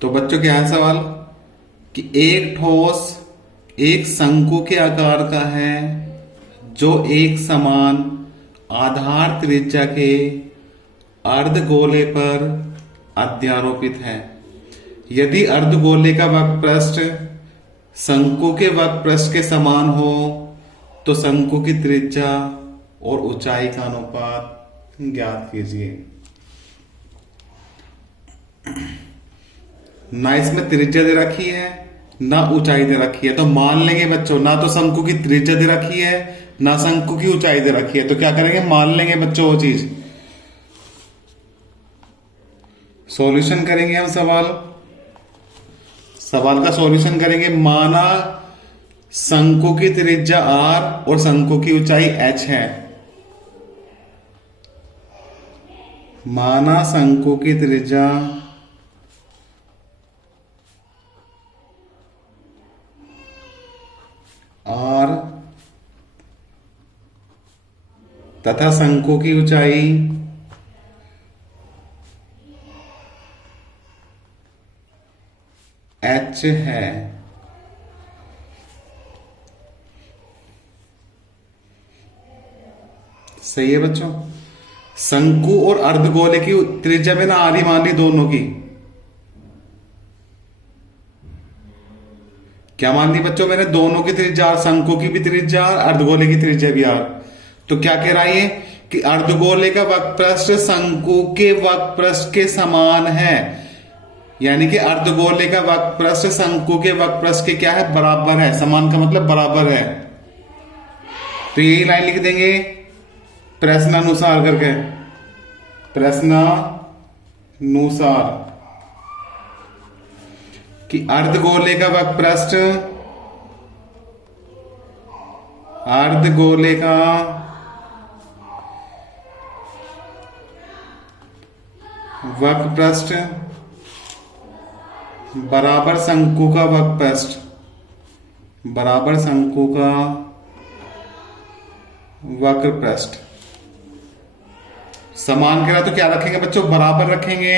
तो बच्चों क्या है सवाल कि एक ठोस एक शंकु के आकार का है जो एक समान आधार त्रिज्या के अर्धगोले पर अध्यारोपित है। यदि अर्धगोले का वक्रपृष्ठ शंकु के वक्रपृष्ठ के समान हो तो शंकु की त्रिज्या और ऊंचाई का अनुपात ज्ञात कीजिए। ना इसमें त्रिज्या दे रखी है ना ऊंचाई दे रखी है, तो मान लेंगे बच्चों ना तो शंकु की त्रिज्या दे रखी है ना शंकु की ऊंचाई दे रखी है, तो क्या करेंगे मान लेंगे बच्चों वो चीज। सॉल्यूशन करेंगे हम सवाल का सॉल्यूशन करेंगे। माना शंकु की त्रिज्या r और शंकु की ऊंचाई h है। माना शंकु की त्रिज्या r तथा शंकु की ऊंचाई h है। सही है बच्चों। शंकु और अर्धगोले की त्रिज्या मैंने आधी मान ली दोनों की। क्या मान ली बच्चों मैंने दोनों की त्रिज्या, शंकु की भी त्रिज्या और अर्धगोले की त्रिज्या भी r। तो क्या कह रहा है ये कि अर्धगोले का वक्रपृष्ठ शंकु के वक्रपृष्ठ के समान है, यानी कि अर्धगोले का वक्रपृष्ठ शंकु के वक्रपृष्ठ के क्या है बराबर है। समान का मतलब बराबर है, तो यही लाइन लिख देंगे प्रश्नानुसार करके। प्रश्नानुसार कि अर्धगोले का वक्रपृष्ठ अर्धगोले का वक्रपृष्ठ बराबर शंकु का वक्रपृष्ठ बराबर शंकु का वक्रपृष्ठ समान करा तो क्या रखेंगे बच्चों बराबर रखेंगे।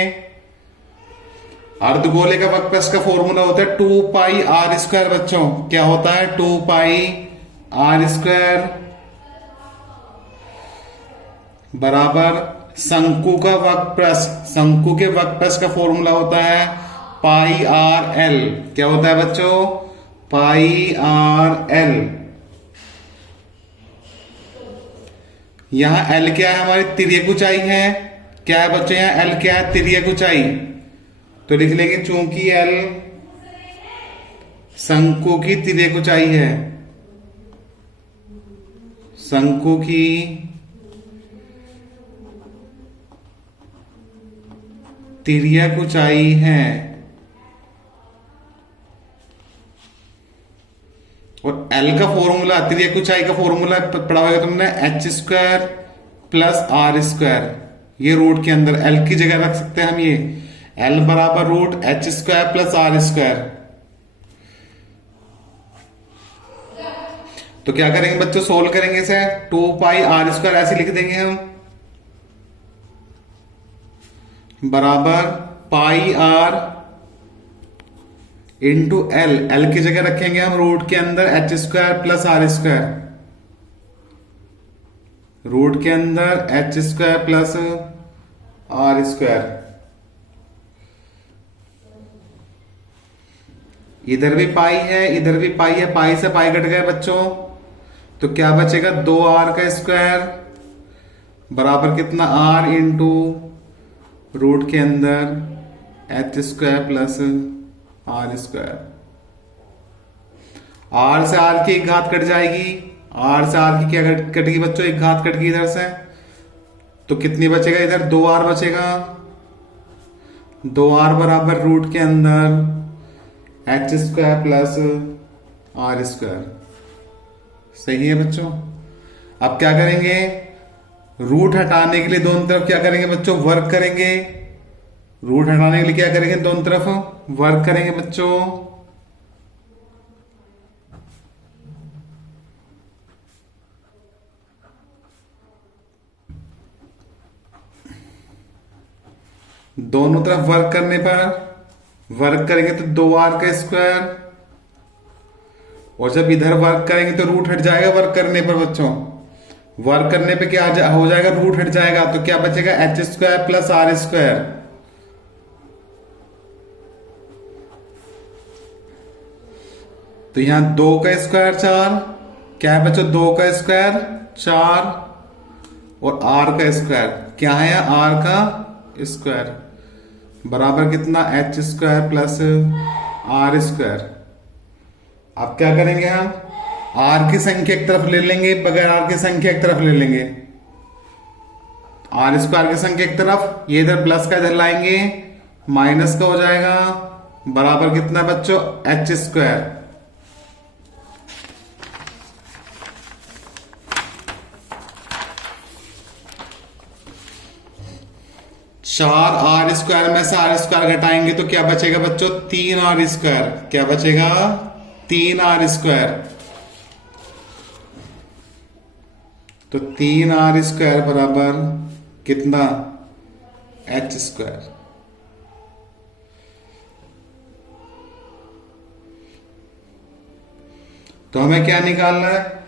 अर्धगोले का वक्रपृष्ठ का फॉर्मूला होता है 2 पाई आर स्क्वायर। बच्चों क्या होता है 2 पाई आर स्क्वायर बराबर शंकु का वक्रपृष्ठ। शंकु के वक्रपृष्ठ का फॉर्मूला होता है पाई आर एल। क्या होता है बच्चों पाई आर एल। यहां एल क्या है हमारी तिर्यक ऊंचाई है। क्या है बच्चों यहां एल क्या है तिर्यक ऊंचाई, तो लिख लेंगे चूंकि एल शंकु की तिर्यक ऊंचाई है, शंकु की तिर्यक ऊंचाई है और एल का फॉर्मूला तिर्यक ऊंचाई का फॉर्मूला पढ़ा होगा तुमने H square plus R square. ये रूट के अंदर एल की जगह रख सकते हैं हम, ये एल बराबर root H square plus R square. तो क्या करेंगे बच्चों सोल्व करेंगे इसे 2 पाई आर स्क्वायर ऐसे लिख देंगे हम बराबर pi R into L. L की जगह रखेंगे हम रूट के अंदर H square plus R square. Root के अंदर H square plus R square. इधर भी पाई है इधर भी पाई है, पाई से पाई कट गए बच्चों, तो क्या बचेगा 2r का स्क्वायर बराबर कितना r इंटू रूट के अंदर H square plus R square. R से आर की एक घात कट जाएगी, आर से आर की क्या कटेगी बच्चों एक घात कट गई इधर से, तो कितनी बचेगा इधर 2r बचेगा। 2r बराबर रूट के अंदर H square plus R square. सही है बच्चों। अब क्या करेंगे रूट हटाने के लिए दोनों तरफ क्या करेंगे बच्चों वर्क करेंगे। रूट हटाने के लिए क्या करेंगे दोनों तरफ वर्क करेंगे बच्चों। दोनों तरफ वर्क करने पर वर्ग करेंगे तो 2r का स्क्वायर, और जब इधर वर्ग करेंगे तो रूट हट जाएगा वर्ग करने पर बच्चों। वर्ग करने पे क्या हो जाएगा, रूट हट जाएगा, तो क्या बचेगा H square plus R square. तो यहां 2 का स्क्वायर 4, क्या है बच्चों 2 का स्क्वायर 4, और आर का स्क्वायर क्या है, आर का स्क्वायर बराबर कितना H square plus R square. अब क्या करेंगे हम, आर की संख्या एक तरफ ले लेंगे, बगैर आर की संख्या एक तरफ ले लेंगे। आर स्क्वायर की संख्या एक तरफ, ये इधर प्लस का इधर लाएंगे, माइनस का हो जाएगा, बराबर कितना बच्चों एच स्क्वायर। चार आर स्क्वायर में से आर स्क्वायर घटाएंगे तो क्या बचेगा बच्चों 3r स्क्वायर, क्या बचेगा 3r स्क्वायर। तो 3r स्क्वायर बराबर कितना एच स्क्वायर। तो हमें क्या निकालना है,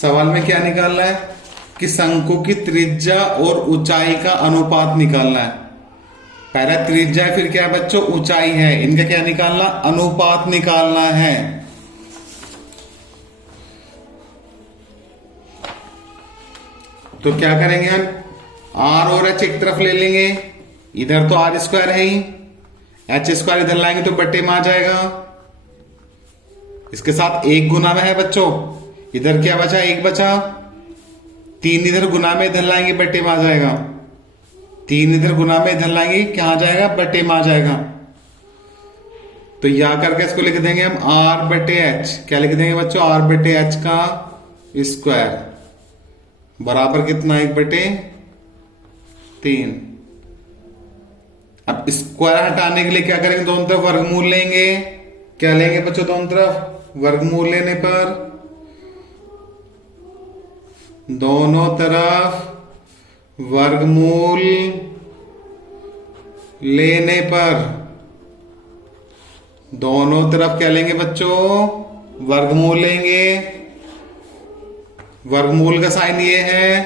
सवाल में क्या निकालना है कि शंकु की त्रिज्या और ऊंचाई का अनुपात निकालना है। पहला त्रिज्या है, फिर क्या है बच्चों ऊंचाई है, इनका क्या निकालना, अनुपात निकालना है। तो क्या करेंगे हम, आर और एच एक तरफ ले लेंगे, इधर तो आर स्क्वायर है ही, एच स्क्वायर इधर लाएंगे तो बट्टे में आ जाएगा, इसके साथ एक गुना में है बच्चों, इधर क्या बचा एक बचा, 3 इधर गुना में इधर लाएंगे बट्टे में आ जाएगा, 3 इधर गुना में इधर लाएंगे क्या आ जाएगा बट्टे में आ जाएगा। तो या करके इसको लिख देंगे हम आर बटे एच, क्या लिख देंगे बच्चों आर बटे एच का स्क्वायर बराबर कितना 1/3। अब स्क्वायर हटाने के लिए क्या करेंगे, दोनों तरफ वर्गमूल लेंगे, क्या लेंगे बच्चों दोनों तरफ वर्गमूल लेने पर, दोनों तरफ वर्गमूल लेने पर, दोनों तरफ क्या लेंगे बच्चों वर्गमूल लेंगे, वर्गमूल का साइन ये है,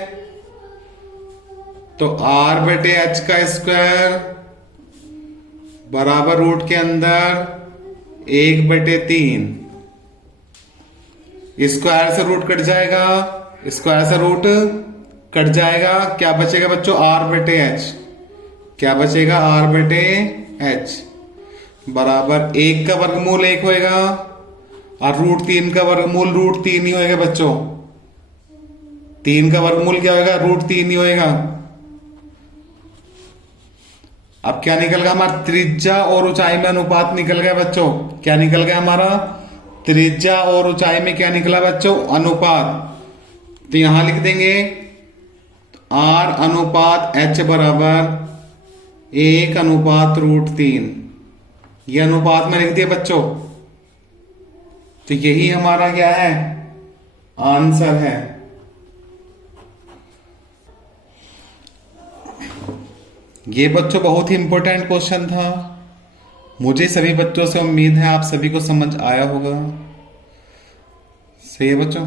तो r बटे एच का स्क्वायर बराबर रूट के अंदर 1/3, स्क्वायर से रूट कट जाएगा, स्क्वायर से रूट कट जाएगा, क्या बचेगा बच्चों r बटे एच, क्या बचेगा r बटे एच बराबर 1 का वर्गमूल 1 होएगा, और √3 का वर्गमूल √3 ही होएगा बच्चों, 3 का वर्गमूल क्या होएगा √3 ही होएगा। अब क्या निकल गया हमारा त्रिज्या और ऊंचाई में अनुपात निकल गया बच्चों, क्या निकल गया हमारा त्रिज्या और ऊंचाई में क्या निकला बच्चों अनुपात। तो यहां लिख देंगे R अनुपात H बराबर 1/√3, ये अनुपात में लिख दिया बच्चों। तो यही हमारा क्या है आंसर है। ये बच्चों बहुत ही इंपॉर्टेंट क्वेश्चन था, मुझे सभी बच्चों से उम्मीद है आप सभी को समझ आया होगा। सही है बच्चों,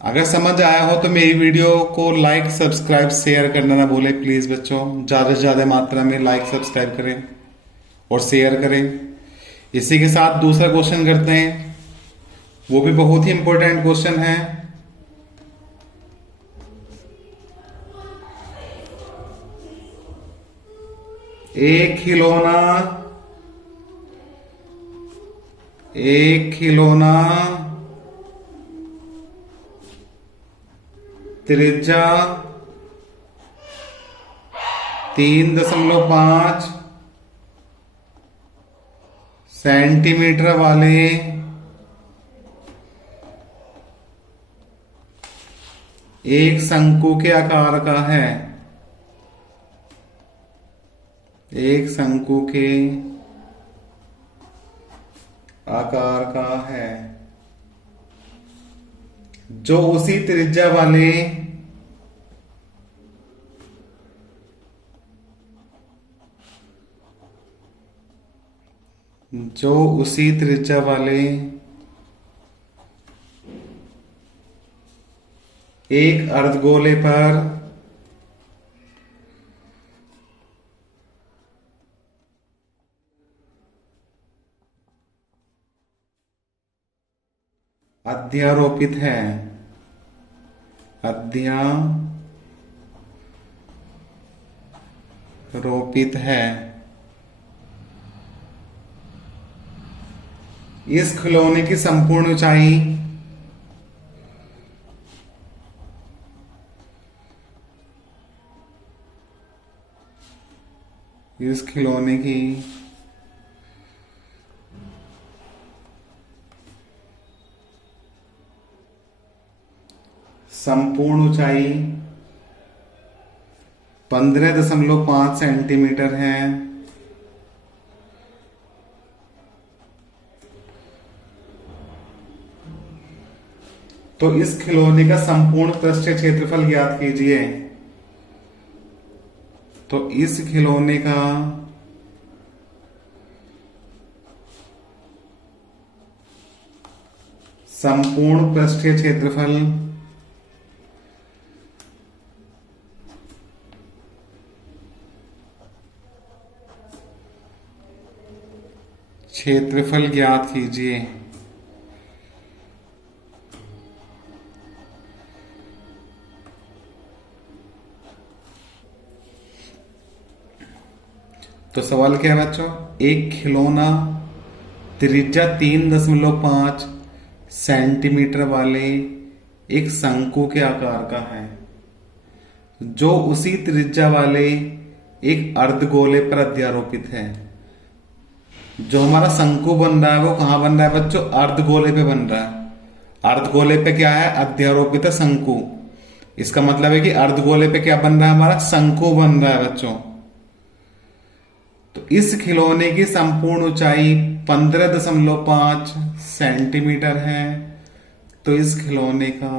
अगर समझ आया हो तो मेरी वीडियो को लाइक सब्सक्राइब शेयर करना ना भूलें प्लीज बच्चों, ज्यादा से ज्यादा मात्रा में लाइक सब्सक्राइब करें और शेयर करें। इसी के साथ दूसरा क्वेश्चन करते हैं, वो भी बहुत ही इंपॉर्टेंट क्वेश्चन है। एक खिलौना त्रिज्या 3.5 सेंटीमीटर वाले एक शंकु के आकार का है, एक शंकु के आकार का है, जो उसी त्रिज्या वाले जो उसी त्रिज्या वाले एक अर्धगोले पर अध्यारोपित है। अध्यारोपित है। इस खिलौने की संपूर्ण ऊंचाई इस खिलौने की संपूर्ण ऊंचाई 15.5 सेंटीमीटर है। तो इस खिलौने का संपूर्ण पृष्ठीय क्षेत्रफल ज्ञात कीजिए। तो इस खिलौने का संपूर्ण पृष्ठीय क्षेत्रफल ज्ञात कीजिए। तो सवाल क्या है बच्चों, एक खिलौना त्रिज्या 3.5 सेंटीमीटर वाले एक शंकु के आकार का है, जो उसी त्रिज्या वाले एक अर्धगोले पर अध्यारोपित है। जो हमारा शंकु बन रहा है वो कहां बन रहा है बच्चों, अर्धगोले पे बन रहा है। अर्धगोले पे क्या है, अध्यारोपित है शंकु। इसका मतलब है कि अर्धगोले पे क्या बन रहा है, हमारा शंकु बन रहा है बच्चों। तो इस खिलौने की संपूर्ण ऊंचाई 15.5 सेंटीमीटर है। तो इस खिलौने का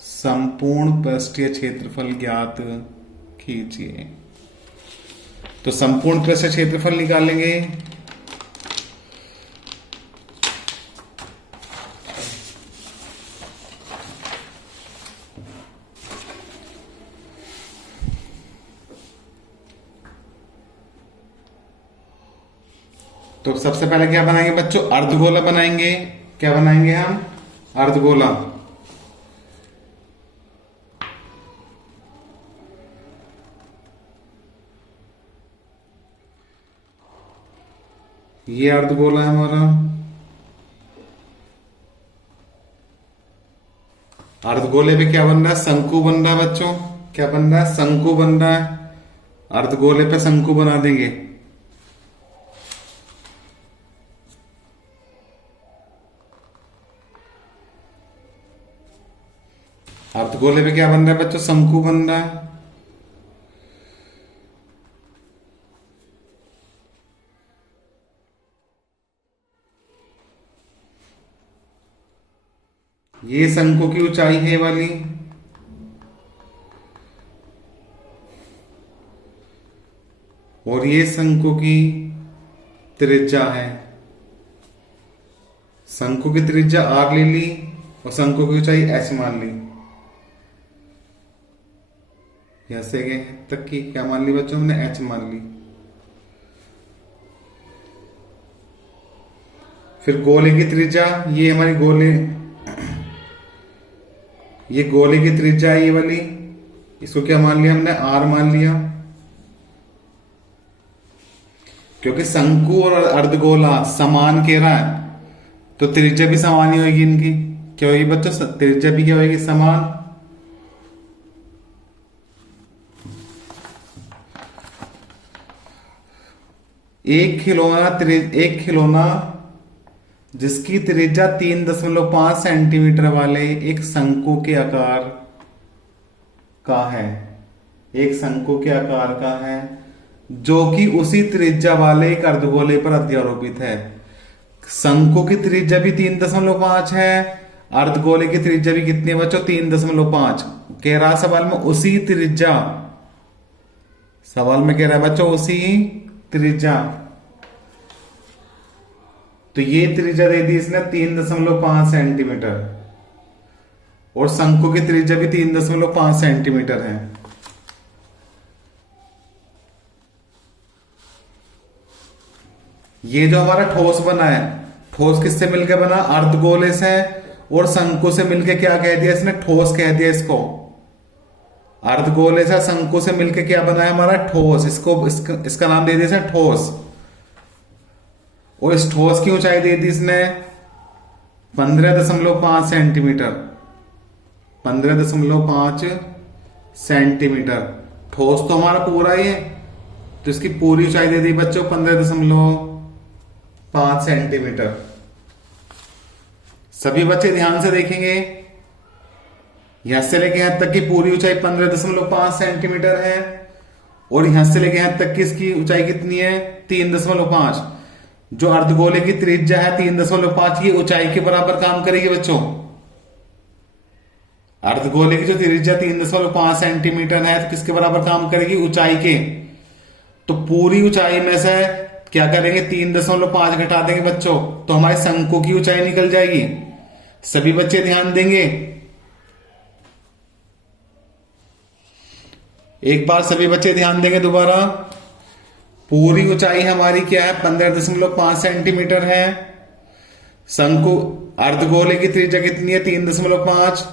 संपूर्ण पृष्ठीय क्षेत्रफल ज्ञात कीजिए। तो संपूर्ण पृष्ठीय क्षेत्रफल निकालेंगे। तो सबसे पहले क्या बनाएंगे बच्चों, अर्धगोला बनाएंगे। क्या बनाएंगे हम, अर्धगोला। ये अर्धगोला है हमारा। अर्धगोले पे क्या बन रहा है, शंकु बन रहा है बच्चों। क्या बन रहा है, शंकु बन रहा है। अर्धगोले पे शंकु बना देंगे। अर्धगोले पे क्या बन रहा है बच्चों, शंकु बन रहा है। ये शंकु की ऊंचाई है वाली। और ये शंकु की त्रिज्या है। शंकु की त्रिज्या r ले ली और शंकु की ऊंचाई h मान ली। यहां से तक की क्या मान ली बच्चों, हमने h मान ली। फिर गोले की त्रिज्या, ये हमारी गोले, ये गोले की त्रिज्या है ये वाली। इसको क्या मान लिया हमने, r मान लिया। क्योंकि शंकु और अर्धगोला समान कह रहा है तो त्रिज्या भी समान ही होगी इनकी। क्या होगी बच्चों, त्रिज्या भी क्या होगी, समान। एक खिलौना जिसकी त्रिज्या 3.5 सेंटीमीटर वाले एक शंकु के आकार का है, एक शंकु के आकार का है, जो कि उसी त्रिज्या वाले एक अर्धगोले पर अध्यारोपित है। शंकु की त्रिज्या भी 3.5 है, अर्धगोले की त्रिज्या भी कितनी है बच्चों, 3.5। कह रहा सवाल में उसी त्रिज्या, सवाल में कह रहा है बच्चों उसी त्रिज्या तो ये त्रिज्या दे दी इसने 3.5 सेंटीमीटर, और शंकु की त्रिज्या भी 3.5 सेंटीमीटर है। ये जो हमारा ठोस बना है, ठोस किससे मिलकर बना? अर्धगोले से और शंकु से मिलकर क्या कह दिया इसने? ठोस कह दिया इसको। अर्धगोले से शंकु से मिलकर क्या बना है हमारा? ठोस। इसका नाम दे दिया इसने ठोस। और इस ठोस की ऊंचाई दे दी इसने 15.5 सेंटीमीटर। 15.5 सेंटीमीटर। ठोस तो हमारा पूरा ही है, तो इसकी पूरी ऊंचाई दे दी बच्चों 15.5 सेंटीमीटर। सभी बच्चे ध्यान से देखेंगे, यहां से लेके यहां तक की पूरी ऊंचाई 15.5 सेंटीमीटर है, और यहां से लेके यहां तक की इसकी ऊंचाई कितनी है? 3.5। जो अर्धगोले की त्रिज्या है 3.5 की ऊंचाई के बराबर काम करेगी बच्चों। अर्धगोले की जो त्रिज्या 3.5 सेंटीमीटर है, तो किसके बराबर काम करेगी? ऊंचाई के। तो पूरी ऊंचाई में से क्या करेंगे? 3.5 घटा देंगे बच्चों, तो हमारे शंकु की ऊंचाई निकल जाएगी। सभी बच्चे ध्यान देंगे। एक बार सभी बच्चे ध्यान देंगे दोबारा। पूरी ऊंचाई हमारी क्या है? 15.5 सेंटीमीटर है। शंकु अर्धगोले की त्रिज्या कितनी है? 3.5।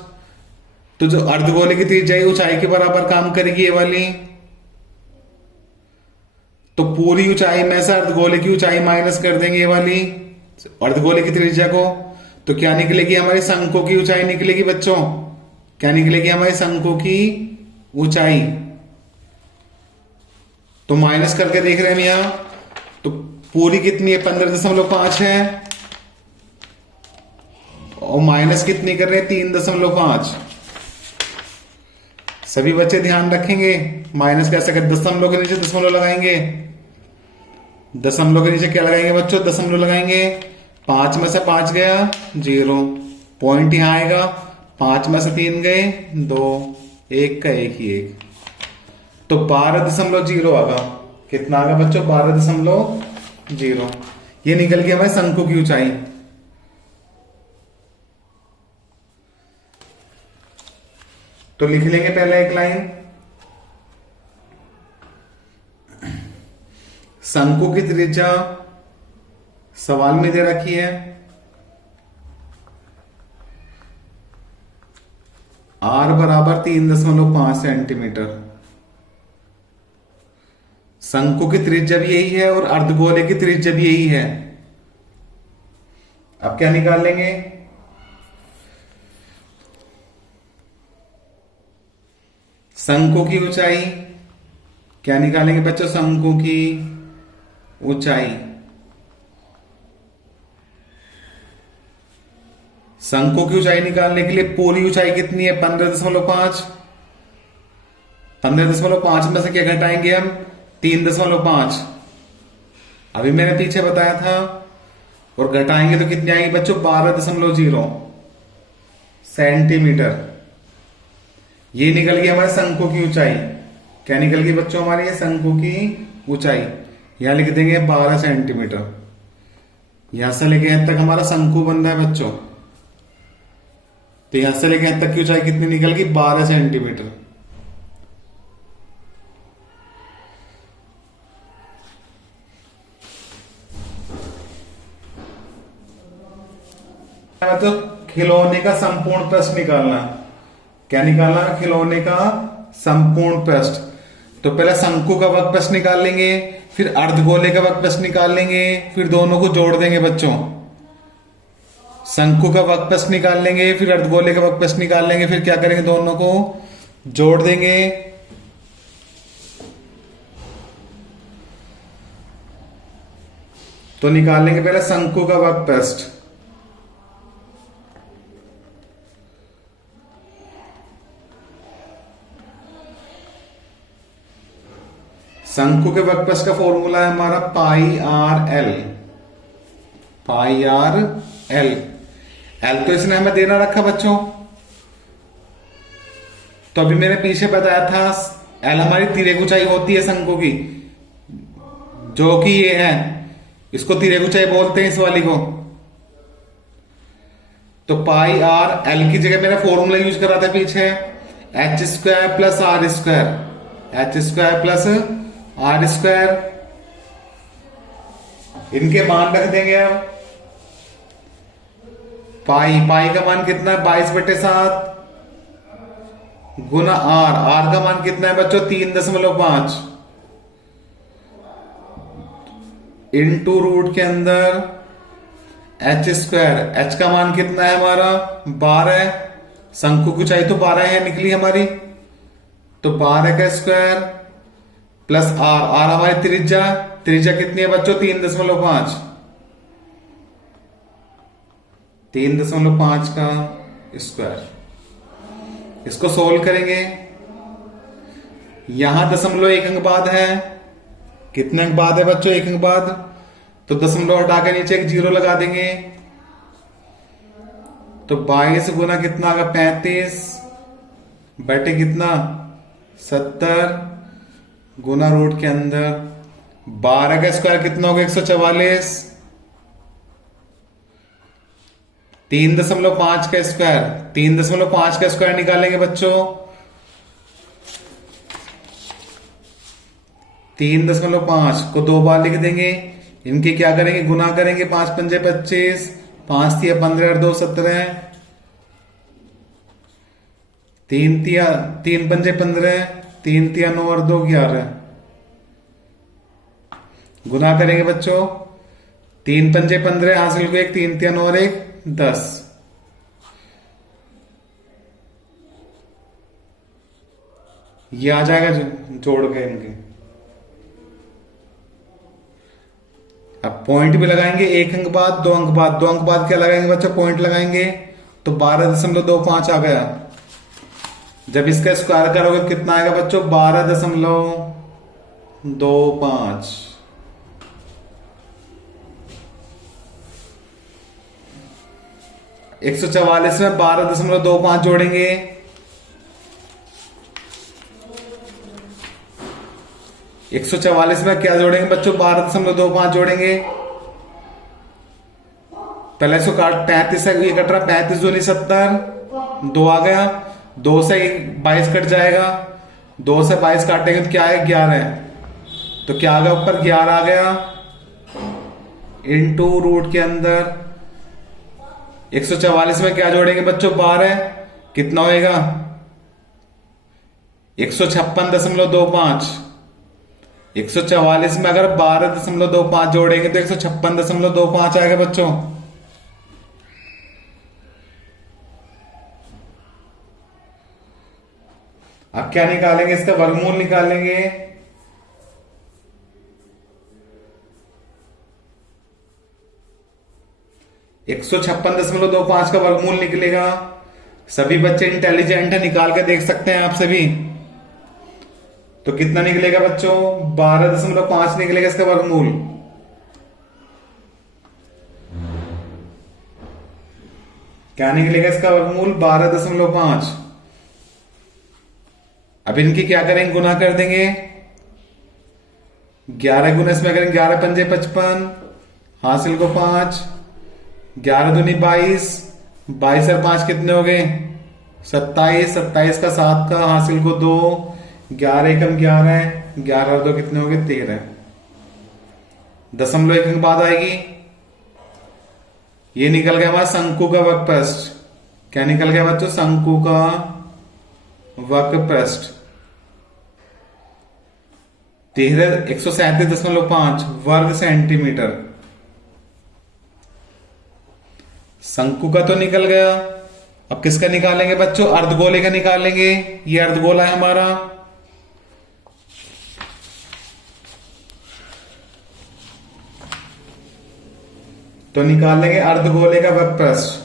तो जो अर्धगोले की त्रिज्या ऊंचाई के बराबर काम करेगी ये वाली, तो पूरी ऊंचाई में से अर्धगोले की ऊंचाई माइनस कर देंगे ये वाली अर्धगोले की त्रिज्या को, तो क्या निकलेगी? हमारी शंकु की ऊंचाई निकलेगी बच्चों। क्या निकलेगी? हमारी शंकु की ऊंचाई। तो माइनस करके देख रहे हैं हम यहां, तो पूरी कितनी है? 15.5 है, और माइनस कितनी कर रहे हैं? 3.5। सभी बच्चे ध्यान रखेंगे। माइनस कैसे कर? दशमलव के नीचे दशमलव लगाएंगे। दशमलव के नीचे क्या लगाएंगे बच्चों? दशमलव लगाएंगे। 5 में से 5 गया 0, पॉइंट यहां आएगा। 5 में से 3 गए 2, 1 का 1 ही 1, तो 12.0 आगा। कितना आगा बच्चों? 12.0। ये निकल गया हमारे शंकु की ऊंचाई। तो लिख लेंगे पहले एक लाइन। शंकु की त्रिज्या सवाल में दे रखी है R बराबर 3.5 सेंटीमीटर। शंकु की त्रिज्या भी यही है और अर्धगोले की त्रिज्या भी यही है। अब क्या निकाल लेंगे? शंकु की ऊंचाई क्या निकालेंगे बच्चों? शंकु की ऊंचाई। शंकु की ऊंचाई निकालने के लिए पूरी ऊंचाई कितनी है? 15.5। 15.5 में से क्या घटाएंगे हम? 3.5। अभी मैंने पीछे बताया था। और घटाएंगे तो कितनी आएगी बच्चों? 12.0 सेंटीमीटर। ये निकल गई हमारे शंकु की ऊंचाई। क्या निकल गई बच्चों हमारी? ये शंकु की ऊंचाई। यहां लिख देंगे 12 सेंटीमीटर। यहां से लेके यहां तक हमारा शंकु बन रहा है बच्चों, तो यहां से लेके यहां तक की ऊंचाई कितनी निकल गई? 12 सेंटीमीटर। तो खिलौने का संपूर्ण पृष्ठ निकालना। क्या निकालना? खिलौने का संपूर्ण पृष्ठ। तो पहले शंकु का वक्र पृष्ठ निकाल लेंगे, फिर अर्धगोले का वक्र पृष्ठ निकाल लेंगे, फिर दोनों को जोड़ देंगे बच्चों। शंकु का वक्र पृष्ठ निकाल लेंगे, फिर अर्धगोले का वक्र पृष्ठ निकाल लेंगे, फिर क्या करेंगे? दोनों को जोड़ देंगे। तो निकाल लेंगे पहले शंकु का वक्र पृष्ठ। शंकु के वक्र पृष्ठ का फॉर्मूला है हमारा πr_l। πr_l। l तो इसने हमें देना रखा बच्चों। तो अभी मैंने पीछे बताया था l हमारी तिर्यक ऊंचाई होती है शंकु की, जो कि ये है। इसको तिरक ऊंचाई बोलते हैं इस वाली को। तो पाई आर, एल की जगह मेरा फॉर्मूला यूज करा था पीछे, H square plus R square, H square plus R square. इनके मान रख देंगे अब। पाई, पाई का मान कितना है 22/7 गुना आर, आर का मान कितना है बच्चों 3.5 इनटू रूट के अंदर एच स्क्वायर, एच का मान कितना है हमारा 12, शंकु की ऊंचाई तो 12 है निकली हमारी, तो 12 का स्क्वायर प्लस आर, आर हमारी त्रिज्या, त्रिज्या कितनी है बच्चों 3.5, 3.5 का स्क्वायर। इसको सोल्व करेंगे। यहां 0.1 अंक बाद है, कितने अंक बाद है बच्चों 1 अंक बाद, तो 0 हटा के नीचे एक 0 लगा देंगे। तो 22 गुना कितना आगा 35 बटे कितना 70 गुना रूट के अंदर 12 का स्क्वायर कितना होगा 144, 3.5 का स्क्वायर, 3.5 का स्क्वायर निकालेंगे बच्चों, 3.5 को 2 बार लिख देंगे। इनके क्या करेंगे गुना करेंगे, 5 पंजे 25, 5 तिया 15 और 2 17, 3 पंजे 15, 3 तिया 9 और 2 11। गुना करेंगे बच्चों, 3 पंजे 15 हासिल को 1, 3 तिया 9 और 1 10। ये आ जाएगा जोड़ के इनके। अब पॉइंट भी लगाएंगे 1 अंक बाद 2 अंक बाद, 2 अंक बाद क्या लगाएंगे बच्चों पॉइंट लगाएंगे, तो 12.25 आ गया। जब इसका स्क्वायर करोगे कितना आएगा बच्चों 12.25। 144 में 12.25 जोड़ेंगे, 144 में क्या जोड़ेंगे बच्चों 12.25 जोड़ेंगे। पहले इसको काट, 35 से ये कट रहा, 35 दूनी 70, 2 आ गया, 2 से 22 कट जाएगा, 2 से 22 काटेंगे तो क्या है 11, तो क्या आ गया ऊपर 11 आ गया इनटू रूट के अंदर 144 में क्या जोड़ेंगे बच्चों 12, कितना होएगा 156.25। 144 में अगर 12.25 जोड़ेंगे तो 156.25 आएगा बच्चों। अब क्या निकालेंगे, इसका वर्गमूल निकालेंगे। एक 156.25 का वर्गमूल निकलेगा। सभी बच्चे इंटेलिजेंट है, निकाल के देख सकते हैं आप सभी। तो कितना निकलेगा बच्चों 12.5 निकलेगा इसका वर्गमूल। क्या निकलेगा इसका वर्गमूल 12.5। अब इनकी क्या करेंगे गुना कर देंगे, 11 गुना इसमें करेंगे 11 पंजे 55 हासिल को 5, 11 दूनी 22, 22 और 5 कितने हो गए 27, 27 का 7 का हासिल को 2, 11 एकम 11, 11 और 2 कितने हो गए 13। 0.1 अंक बाद आएगी। ये निकल गया हमारा शंकु का वक्रपृष्ठ। क्या निकल गया बच्चों शंकु का वक्रपृष्ठ 137.5 वर्ग सेंटीमीटर। शंकु का तो निकल गया। अब किसका निकालेंगे बच्चों, अर्धगोले का निकालेंगे। ये अर्धगोला है हमारा। तो निकालेंगे अर्धगोले का वक्रपृष्ठ।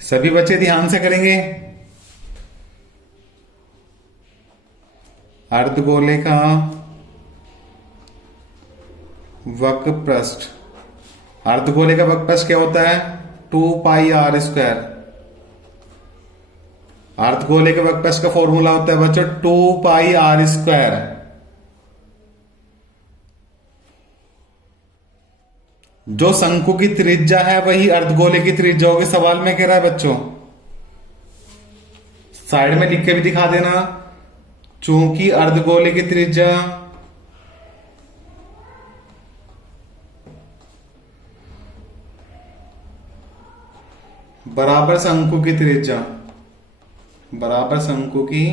सभी बच्चे ध्यान से करेंगे। अर्धगोले का वक्रपृष्ठ, अर्धगोले का वक्रपृष्ठ क्या होता है 2 पाई आर स्क्वायर। अर्धगोले के वक्रपृष्ठ का फॉर्मूला होता है बच्चों 2 पाई आर स्क्वायर। जो शंकु की त्रिज्या है वही अर्धगोले की त्रिज्या होगी। सवाल में कह रहा है बच्चों, साइड में लिख के भी दिखा देना। चूंकि अर्धगोले की त्रिज्या बराबर शंकु की त्रिज्या, बराबर शंकु की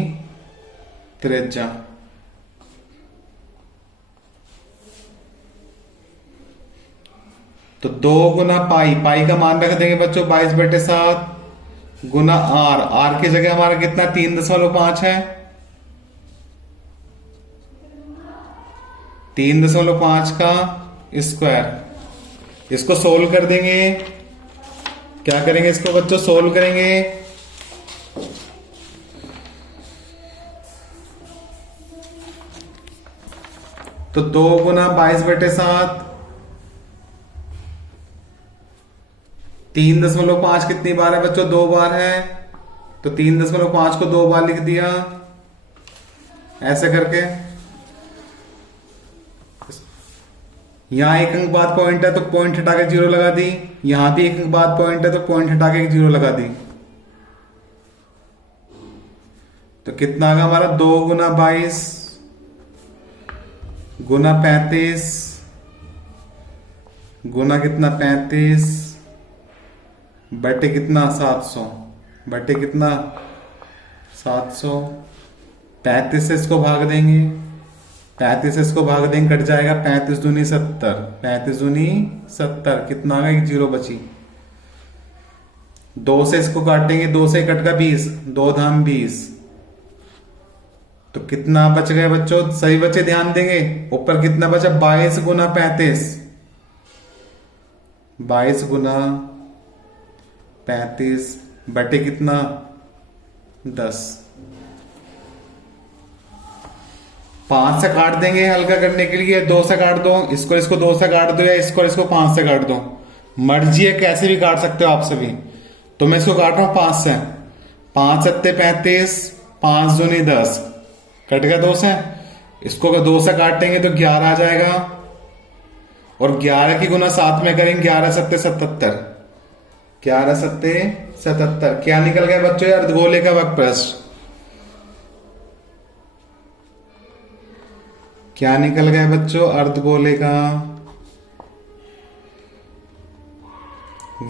त्रिज्या। तो 2 गुना पाई, पाई का मान रख देंगे बच्चों 22/7 गुना आर, आर की जगह हमारा कितना 3.5 है, 3.5 का स्क्वायर। इसको सोल्व कर देंगे। क्या करेंगे इसको बच्चों, सोल्व करेंगे। तो 2 गुना 22/7, 3.5 कितनी बार है बच्चों, 2 बार है। तो 3.5 को 2 बार लिख दिया ऐसे करके। यहां एक अंक बाद पॉइंट है तो पॉइंट हटा के 0 लगा दी, यहां भी एक अंक बाद पॉइंट है तो पॉइंट हटा के 0 लगा दी। तो कितना आ गया हमारा, 2 गुना 22 गुना 35 गुना कितना 35 बटे कितना 700, बटे कितना 700। 35 से इसको भाग देंगे, 35 से इसको भाग देंगे, कट जाएगा 35 दूनी 70, 35 दूनी 70, कितना आ गया, एक 0 बची। 2 से इसको काटेंगे, 2 से कट का 20, 2 धाम 20। तो कितना बच गया बच्चों, सही बच्चे ध्यान देंगे। ऊपर कितना बचा, 22 गुना 35, 22 गुना 35 बटे कितना 10। 5 से काट देंगे हल्का करने के लिए, 2 से काट दो, इसको 2 से काट दो, या इसको 5 से काट दो, मर्जी है कैसे भी काट सकते हो आप सभी। तो मैं इसको काट रहा हूं 5 से, 5 सत्ते 35, 5 दूनी 10, कट गया 2 से। इसको अगर 2 से काटेंगे तो 11 आ जाएगा, और 11 की गुना 7 में करेंगे, 11 सत्ते 77, 11 सत्ते 77। क्या निकल गया बच्चों, ये अर्धगोले का वक्रपृष्ठ। क्या निकल गया बच्चों, अर्धगोले का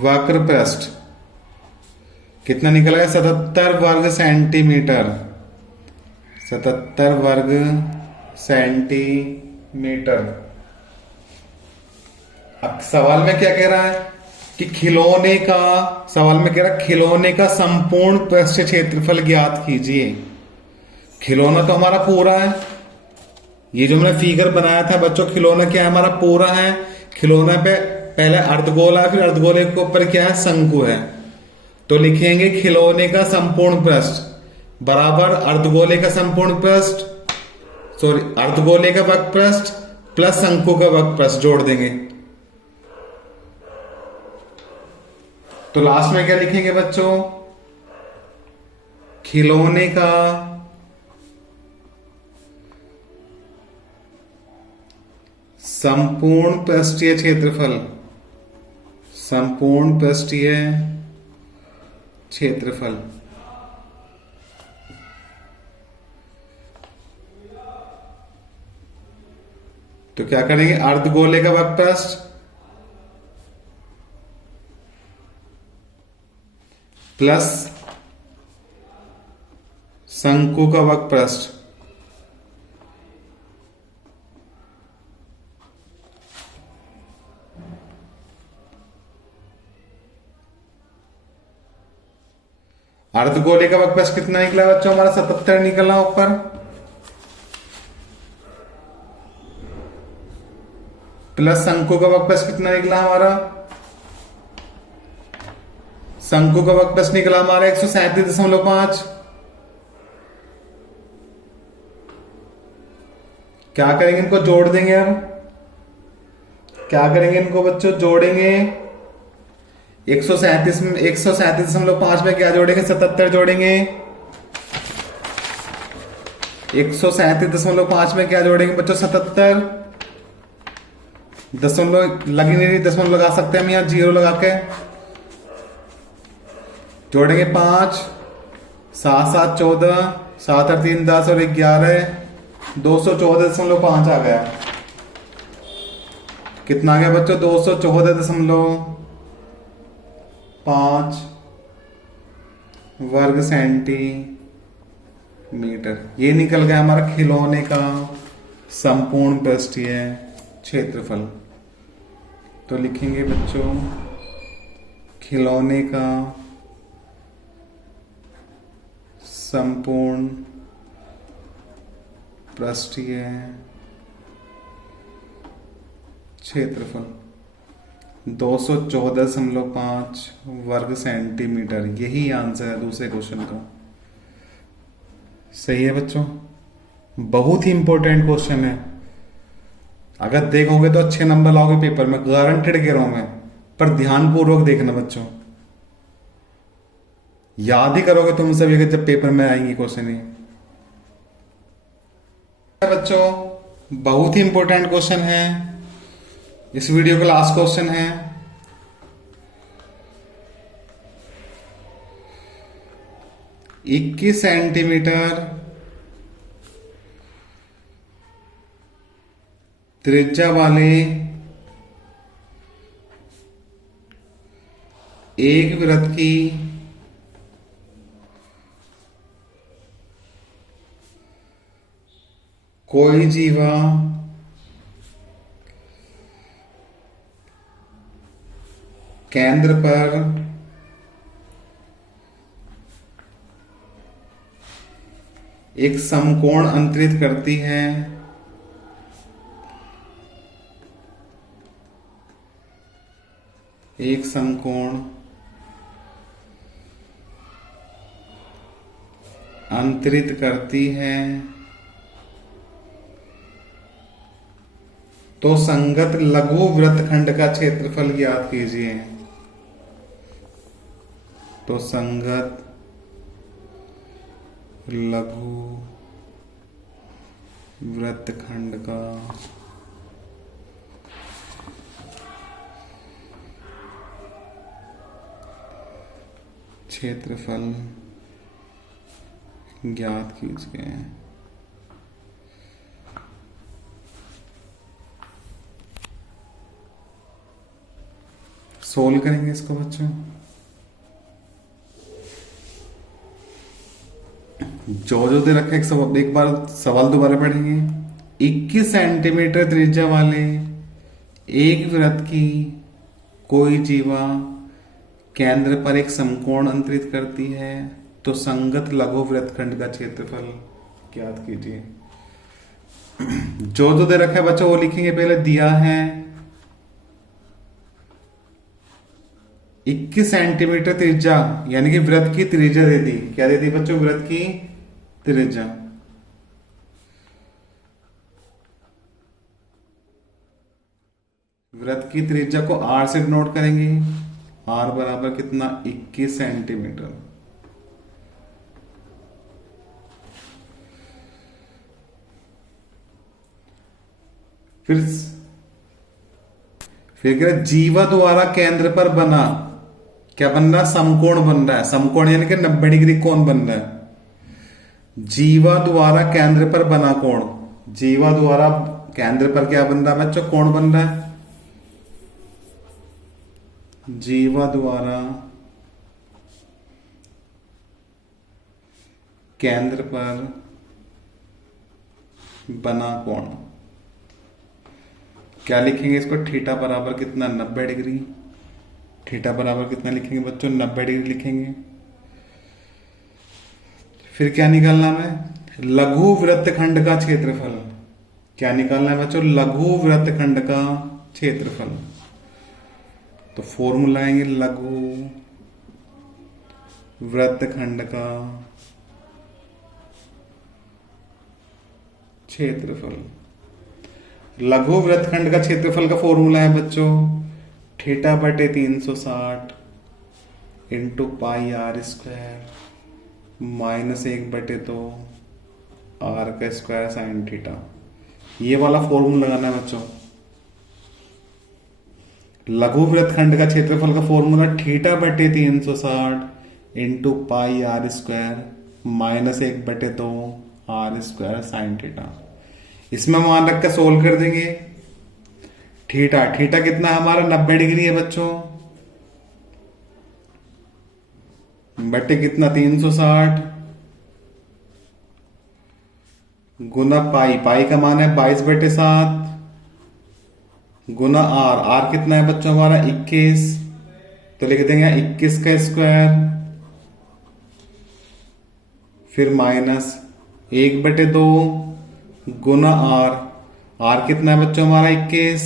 वक्रपृष्ठ। कितना निकल गया, 77 वर्ग सेंटीमीटर, 77 वर्ग सेंटीमीटर। अब सवाल में क्या कह रहा है कि खिलौने का, सवाल में कह रहा है खिलौने का संपूर्ण पृष्ठ क्षेत्रफल ज्ञात कीजिए। खिलौना तो हमारा पूरा है, ये जो हमने फिगर बनाया था बच्चों, खिलौना क्या है हमारा पूरा है। खिलौना पे पहले अर्धगोला, फिर अर्धगोले के ऊपर क्या है, शंकु है। तो लिखेंगे खिलौने का संपूर्ण पृष्ठ बराबर अर्धगोले का संपूर्ण पृष्ठ, सॉरी अर्धगोले का वक्रपृष्ठ प्लस शंकु का वक्रपृष्ठ जोड़ देंगे। तो लास्ट में क्या लिखेंगे बच्चों, खिलौने का संपूर्ण पृष्ठीय क्षेत्रफल, संपूर्ण पृष्ठीय क्षेत्रफल। तो क्या करेंगे, अर्धगोले का वक्रपृष्ठ प्लस शंकु का वक्रपृष्ठ, अर्धगोले का वक्रपृष्ठ कितना निकला बच्चों हमारा, 77 निकला ऊपर, प्लस शंकु का वक्रपृष्ठ कितना निकला हमारा, शंकु का वक्रपृष्ठ निकला हमारा 137.5। क्या करेंगे, इनको जोड़ देंगे। हम क्या करेंगे, इनको बच्चों जोड़ेंगे। 137.5 में क्या जोड़ेंगे, 77 जोड़ेंगे। 137.5 में क्या जोड़ेंगे बच्चों, 77। दशमलव लगी नहीं रही, दशमलव लगा सकते हैं हम यहाँ जीरो लगा के। जोड़ेंगे 5, 7 7 14, 7 8 3 10 और 11, 214.5 आ गया। कितना आ गया बच्चों? 214.5 वर्ग सेंटीमीटर। ये निकल गया हमारा खिलौने का संपूर्ण पृष्ठीय क्षेत्रफल। तो लिखेंगे बच्चों खिलौने का संपूर्ण पृष्ठीय क्षेत्रफल 214.5 वर्ग सेंटीमीटर। यही आंसर है दूसरे क्वेश्चन का। सही है बच्चों, बहुत ही इंपॉर्टेंट क्वेश्चन है। अगर देखोगे तो अच्छे नंबर लाओगे पेपर में, गारंटेड कह रहा हूं मैं। पर ध्यानपूर्वक देखना बच्चों, याद ही करोगे तुम सभी अगर जब पेपर में आएंगे क्वेश्चन। ही बच्चों बहुत ही इंपॉर्टेंट क्वेश्चन है, इस वीडियो का लास्ट क्वेश्चन है। इक्कीस सेंटीमीटर त्रिज्या वाले एक वृत्त की कोई जीवा केंद्र पर एक समकोण अंतरित करती है। एक समकोण अंतरित करती है तो संगत लघु वृत्तखंड का क्षेत्रफल ज्ञात कीजिए। तो संगत लघु वृत्तखंड का क्षेत्रफल ज्ञात कीजिए। सोल्व करेंगे इसको बच्चों। जो दे रखे एक बार सवाल दोबारा पढ़ेंगे। 21 सेंटीमीटर त्रिज्या वाले एक वृत्त की कोई जीवा केंद्र पर एक समकोण अंतरित करती है तो संगत लघु वृत्तखंड का क्षेत्रफल ज्ञात कीजिए। जो दे रखा है बच्चों वो लिखेंगे। पहले दिया है 21 सेंटीमीटर त्रिज्या, यानी कि वृत्त की त्रिज्या दे दी। क्या दे दी बच्चों? वृत्त की त्रिज्या। वृत्त की त्रिज्या को r से डिनोट करेंगे। r बराबर कितना? 21 सेंटीमीटर। फिर क्या? जीवा द्वारा केंद्र पर बना, क्या बन रहा? समकोण बन रहा है। समकोण यानी कि 90 डिग्री कोण बन रहा है। जीवा द्वारा केंद्र पर बना कोण, जीवा द्वारा केंद्र पर क्या बन रहा है बच्चों? कोण बन रहा है। जीवा द्वारा केंद्र पर बना कोण क्या लिखेंगे इसको? थीटा बराबर कितना? 90 डिग्री। थीटा बराबर कितना लिखेंगे बच्चों? 90 डिग्री लिखेंगे। फिर क्या निकालना है? लघु वृत्तखंड का क्षेत्रफल। क्या निकालना है बच्चों? लघु वृत्तखंड का क्षेत्रफल। तो फॉर्मूला आएंगे लघु वृत्तखंड का क्षेत्रफल। लघु वृत्तखंड का क्षेत्रफल का फॉर्मूला है बच्चों थीटा बटे 360 into pi R square minus 1/2 R का स्क्वायर साइन थीटा। ये वाला फॉर्मूला लगाना है बच्चों। लघु वृत्तखंड का क्षेत्रफल का फॉर्मूला थीटा बटे 360 into pi R square minus 1/2 R square sine theta. इसमें मान रख कर सोल्व कर देंगे। थीटा थीटा कितना है हमारा 90 डिग्री है बच्चों, बटे कितना 360 गुना पाई, पाई का मान है 22/7 गुना आर, आर कितना है बच्चों हमारा 21, तो लिख देंगे 21 का स्क्वायर, फिर माइनस 1/2 गुना आर, आर कितना है बच्चों हमारा 21,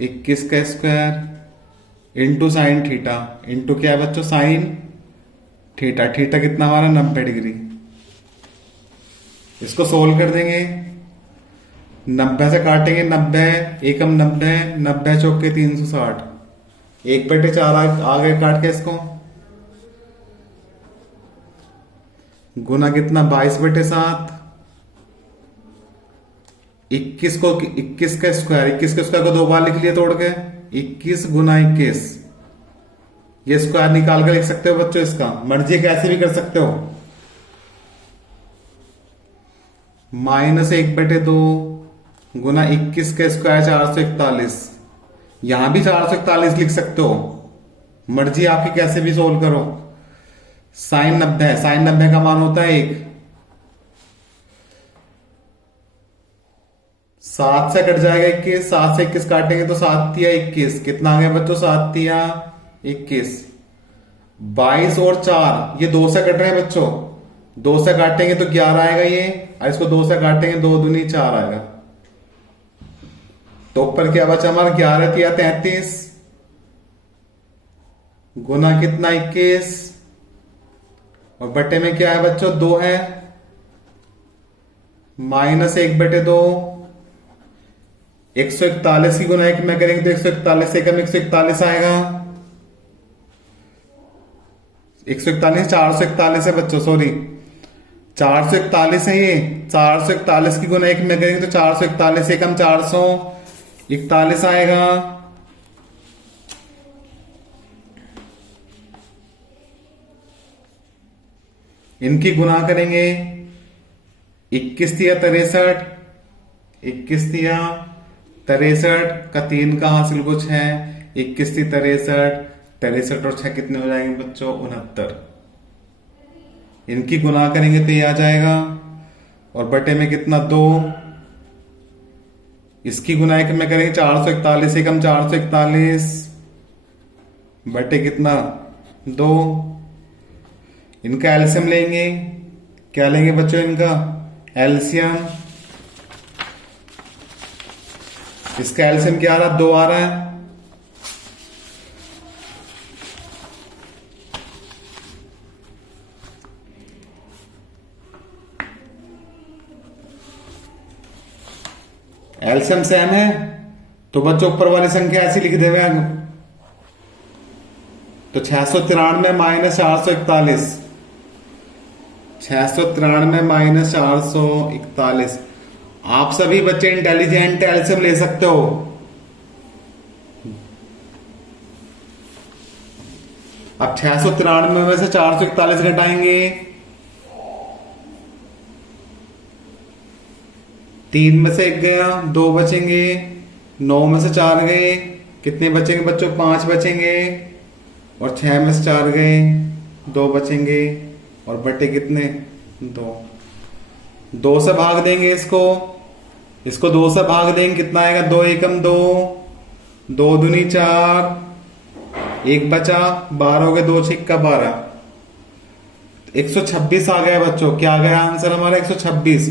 21 का square into sine theta, into क्या है बच्चों साइन थीटा, थीटा कितना हमारा 90 डिग्री। इसको सोल्व कर देंगे, 90 से काटेंगे 90 एकम 90, 90 चौके 360, 1/4 आगे काट के इसको गुना कितना 22/7, 21 को 21 का स्क्वायर, 21 के स्क्वायर को 2 बार लिख लिया तोड़ के, 21 गुना 21, ये स्क्वायर निकाल कर लिख सकते हो बच्चों, इसका मर्जी कैसे भी कर सकते हो, माइनस 1/2 गुना 21 का स्क्वायर 441, यहां भी 441 लिख सकते हो, मर्जी आपकी कैसे भी सोल्व करो। साइन 90 है, साइन 90 का मान होता है 1, 7 से कट जाएगा 21, 7 से 21 काटेंगे तो 7 तिया 21, कितना आ गया बच्चों 7 तिया 21, 22 और 4 ये 2 से कट रहे हैं बच्चों, 2 से काटेंगे तो 11 आएगा ये, और इसको 2 से काटेंगे 2 दूनी 4 आएगा, तो ऊपर क्या बचा हमारा 11 तिया 33 गुना कितना 21, और बटे में क्या है बच्चों 2 है, माइनस 1/2, 141 की गुना 1 में करेंगे तो 141 से कम 141 आएगा, 141 441 है बच्चों, सॉरी 441 है ये, 441 की गुना 1 में करेंगे तो 441 से कम 441 आएगा, इनकी गुना करेंगे 21 तिया 63, 21 तिया 63 का 3 का हासिल कुछ है, 21 ती 63, 63 और 6 कितने हो जाएंगे बच्चों 69, इनकी गुना करेंगे तो ये आ जाएगा, और बटे में कितना 2, इसकी गुना एक में करेंगे 441 एकम 441 बटे कितना 2, इनका एलसीएम लेंगे, क्या लेंगे बच्चों इनका एलसीएम, इसका एलसीएम क्या आ रहा 2 आ रहा है, एलसीएम सेम है तो बच्चों ऊपर वाली संख्या ऐसी लिख देवे, तो 693 माइनस 441, 693 माइनस 441, आप सभी बच्चे इंटेलिजेंट एलसीएम ले सकते हो, अब 693 में से 441 घटाएंगे, 3 में से 1 गया, 2 बचेंगे, 9 में से 4 गए, कितने बचेंगे बच्चों 5 बचेंगे, और 6 में से 4 गए 2 बचेंगे, और बटे कितने 2, 2 से भाग देंगे इसको 2 से भाग देंगे कितना आएगा 2 एकम 2, 2 दूनी 4, 1 बचा 12 हो गए, 2 छिक्का 12, 126 आ गया बच्चों, क्या आ गया आंसर हमारा 126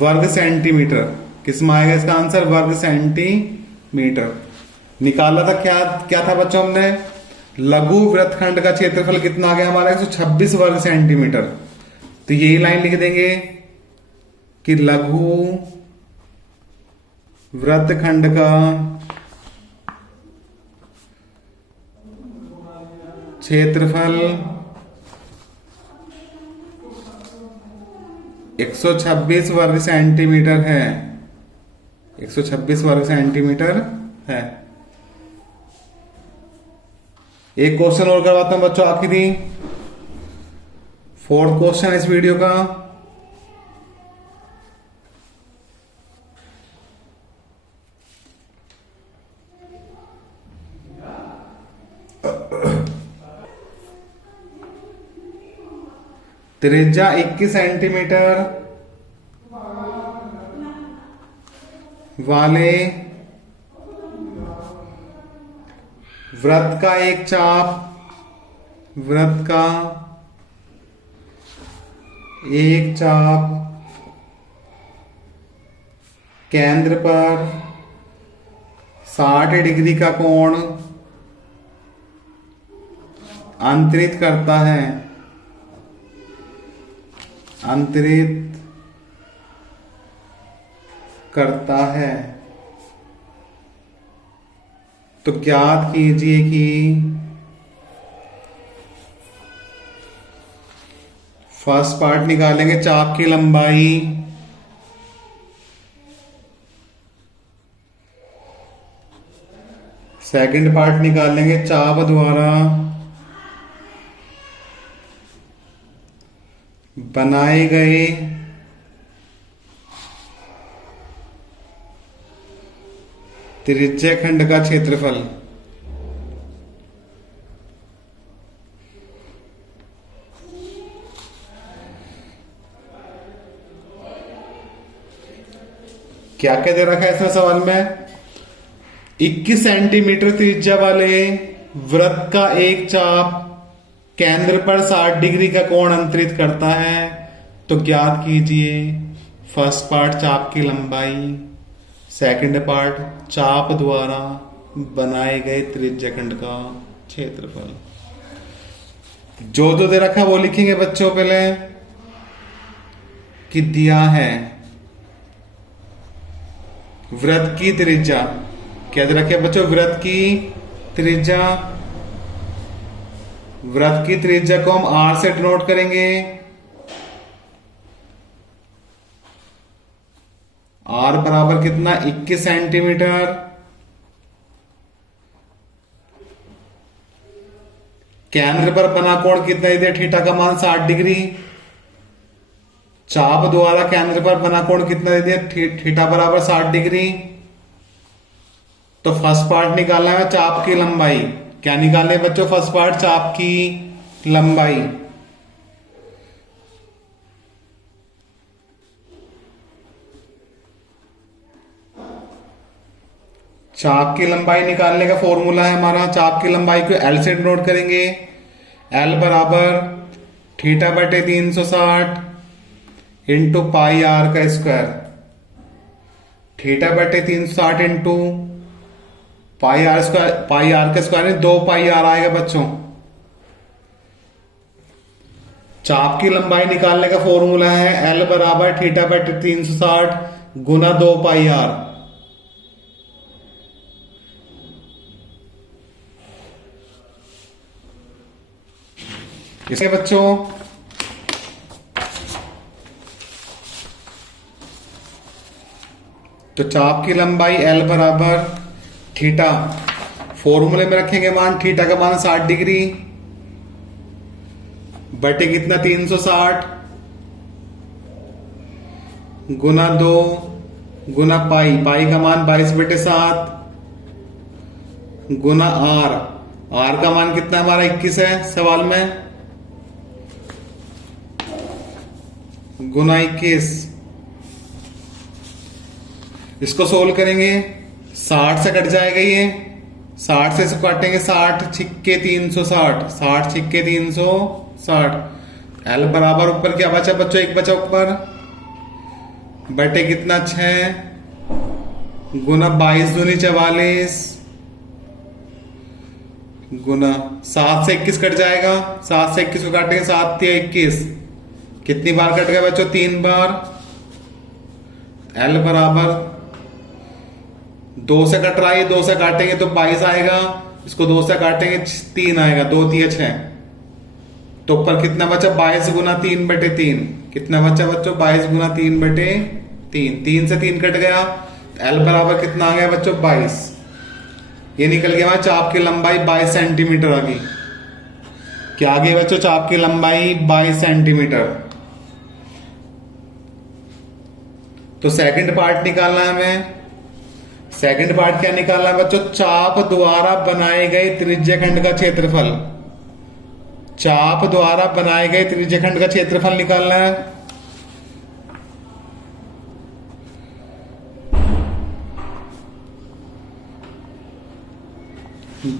वर्ग सेंटीमीटर, किस में आएगा इसका आंसर वर्ग सेंटीमीटर। निकाला था क्या क्या था बच्चों हमने, लघु वृत्तखंड का क्षेत्रफल कितना आ गया हमारा 126 वर्ग सेंटीमीटर, तो यही लाइन लिख देंगे कि लघु वृत्तखंड का क्षेत्रफल 126 वर्ग सेंटीमीटर है, 126 वर्ग सेंटीमीटर है। एक क्वेश्चन और करवाता हूं बच्चों, आखिरी 4th क्वेश्चन इस वीडियो का। त्रिज्या 21 सेंटीमीटर वाले वृत्त का एक चाप, वृत्त का एक चाप केंद्र पर 60 डिग्री का कोण अंतरित करता है, अंतरित करता है। तो ज्ञात कीजिए कि फर्स्ट पार्ट निकालेंगे चाप की लंबाई, सेकंड पार्ट निकालेंगे चाप द्वारा बनाए गए त्रिज्या खंड का क्षेत्रफल। क्या क्या दे रखा है इसमें सवाल में? 21 सेंटीमीटर त्रिज्या वाले वृत्त का एक चाप केंद्र पर 60 डिग्री का कोण अंतरित करता है। तो ज्ञात कीजिए फर्स्ट पार्ट चाप की लंबाई, सेकंड पार्ट चाप द्वारा बनाए गए त्रिज्याखंड का क्षेत्रफल। जो जो दे रखा है वो लिखेंगे बच्चों पहले कि दिया है वृत्त की त्रिज्या। क्या दे रखे बच्चों? वृत्त की त्रिज्या। वृत्त की त्रिज्या को हम r से डिनोट करेंगे। r बराबर कितना? 21 सेंटीमीटर। केंद्र पर बना कोण कितना दे? थीटा का मान 60 डिग्री। चाप द्वारा केंद्र पर बना कोण कितना दे? थीटा बराबर 60 डिग्री। तो फर्स्ट पार्ट निकालना है चाप की लंबाई। क्या निकालने बच्चों? फर्स्ट पार्ट चाप की लंबाई। चाप की लंबाई निकालने का फॉर्मूला है हमारा, चाप की लंबाई को L से डिनोट करेंगे। L बराबर थीटा बटे 360 इंटू पाई आर का स्क्वायर। थीटा बटे 360 into pi R square, pi R का स्क्वायर 2 पाई आर आएगा बच्चों। चाप की लंबाई निकालने का फॉर्मूला है L बराबर थीटा बटे 360 गुना 2 पाई आर। इसे बच्चों तो चाप की लंबाई L बराबर थीटा, फॉर्मूले में रखेंगे मान, थीटा का मान 60 डिग्री बटे कितना? 360 गुना 2 गुना पाई, पाई का मान 22 बटे 7 गुना आर। आर का मान कितना हमारा? 21 है सवाल में, गुना 21। इसको सोल्व करेंगे, 60 से कट जाएगा ये, 60 से इसको काटेंगे 60 छिक्के 360, 60 छिक्के 360। L बराबर ऊपर क्या बचा बच्चों? एक बचा ऊपर, बटे कितना? 6 गुना 22 दूनी 44 गुना 7 से 21 कट जाएगा, 7 से 21 को काटेंगे 7 तिया 21। कितनी बार कट गया बच्चों? 3 बार। L बराबर 2 से कट रहा है, 2 से काटेंगे तो 22 आएगा, इसको 2 से काटेंगे 3 आएगा, 2 तिया 6। तो ऊपर कितना बचा? 22 गुना 3 बटे 3। कितना बचा बच्चों? 22 गुना 3 बटे 3। 3 से 3 कट गया, L बराबर कितना आ गया बच्चों? 22। ये निकल गया हमारा चाप की लंबाई 22 सेंटीमीटर आ गई। क्या आ गई बच्चों? चाप की लंबाई 22 सेंटीमीटर। तो सेकंड पार्ट निकालना है हमें। सेकंड पार्ट क्या निकालना है बच्चों? चाप द्वारा बनाए गए त्रिज्यखंड का क्षेत्रफल। चाप द्वारा बनाए गए त्रिज्यखंड का क्षेत्रफल निकालना है।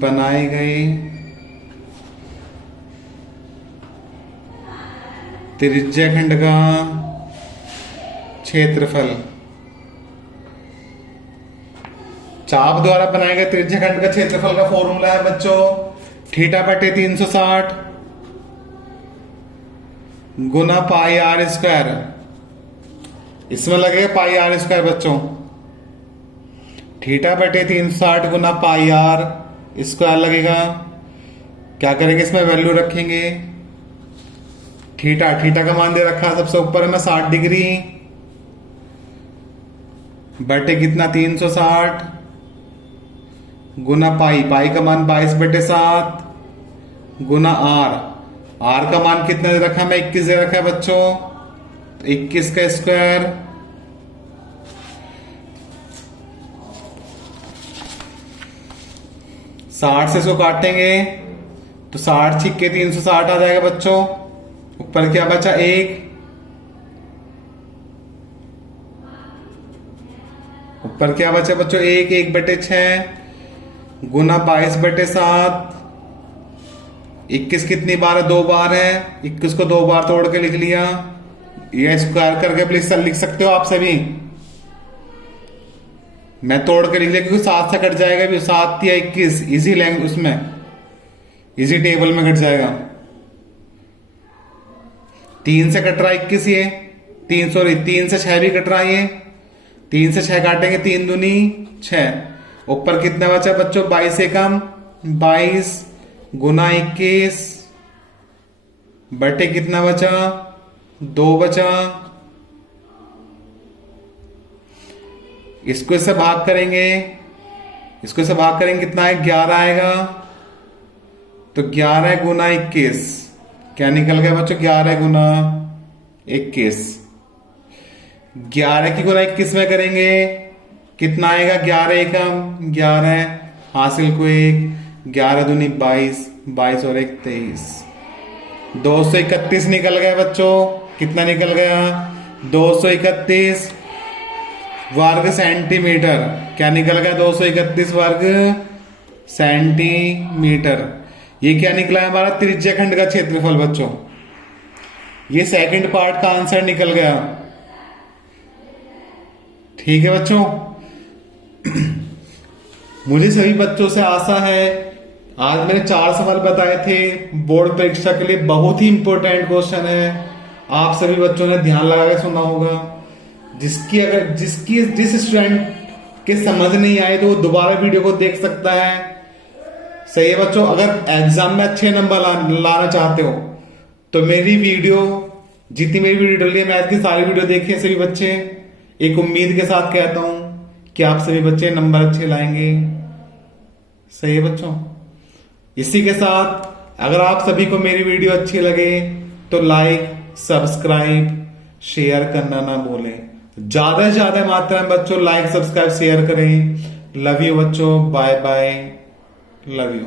बनाए गए त्रिज्यखंड का क्षेत्रफल। चाप द्वारा बनाए गए त्रिज्यखंड का क्षेत्रफल का फॉर्मूला है बच्चों थीटा बटे 360 गुना पाई आर स्क्वायर। इसमें लगेगा पाई आर स्क्वायर बच्चों। थीटा बटे 360 गुना पाई आर स्क्वायर लगेगा। क्या करेंगे? इसमें वैल्यू रखेंगे। थीटा, थीटा का मान दे रखा है सबसे ऊपर में 60 डिग्री बटे कितना 360 गुना पाई, पाई का मान 22 बटे 7 गुना आर, आर का मान कितना दे रखा है? मैं 21 दे रखा है बच्चों। तो 21 का स्क्वायर साठ से इसको काटेंगे तो 60 छिक्के 360 आ जाएगा बच्चों। ऊपर क्या बचा? 1। ऊपर क्या बचा बच्चों? 1, 1 बटे 6 गुना 22 बटे 7। 21 कितनी बार है? 2 बार है। 21 को 2 बार तोड़ के लिख लिया। ये स्क्वायर करके प्लीज लिख सकते हो आप सभी। मैं तोड़ के लिख लिया क्योंकि 7 से कट जाएगा भी। 7 या 21 इजी लैंग्वेज उसमें इजी टेबल में कट जाएगा। 3 से कट रहा है 21, ये 3 से 6 भी कट रहा है। ये 3 से 6 काटेंगे 3 दूनी 6। ऊपर कितना बचा बच्चों? 22 से कम 22 गुना 21 बटे कितना बचा? 2 बचा। इसको इससे भाग करेंगे, इसको इससे भाग करेंगे कितना है? 11 आएगा। तो 11 गुना 21 क्या निकल गया बच्चों? 11 गुना 21। 11 की गुना 21 में करेंगे कितना आएगा? 11 एकम 11 हासिल को 1, 11 दूनी 22, 22 और 1 23। 231 निकल गया बच्चों। कितना निकल गया? 231 वर्ग सेंटीमीटर। क्या निकल गया? 231 वर्ग सेंटीमीटर। ये क्या निकला है हमारा? त्रिज्यखंड का क्षेत्रफल बच्चों। ये सेकंड पार्ट का आंसर निकल गया। ठीक है बच्चों। मुझे सभी बच्चों से आशा है, आज मैंने 4 सवाल बताए थे बोर्ड परीक्षा के लिए, बहुत ही इंपॉर्टेंट क्वेश्चन है। आप सभी बच्चों ने ध्यान लगा के सुना होगा। जिस स्टूडेंट के समझ नहीं आए तो वो दोबारा वीडियो को देख सकता है। सही है बच्चों। अगर एग्जाम में अच्छे नंबर लाना चाहते हो तो मेरी वीडियो, जितनी मेरी वीडियो डली है, मैथ की सारी वीडियो देखिए सभी बच्चे। एक उम्मीद के साथ कहता हूं कि आप सभी बच्चे नंबर अच्छे लाएंगे। सही है बच्चों। इसी के साथ अगर आप सभी को मेरी वीडियो अच्छी लगे तो लाइक, सब्सक्राइब, शेयर करना ना भूलें। ज्यादा से ज्यादा मात्रा में बच्चों लाइक, सब्सक्राइब, शेयर करें। लव यू बच्चों। Bye bye. Love you.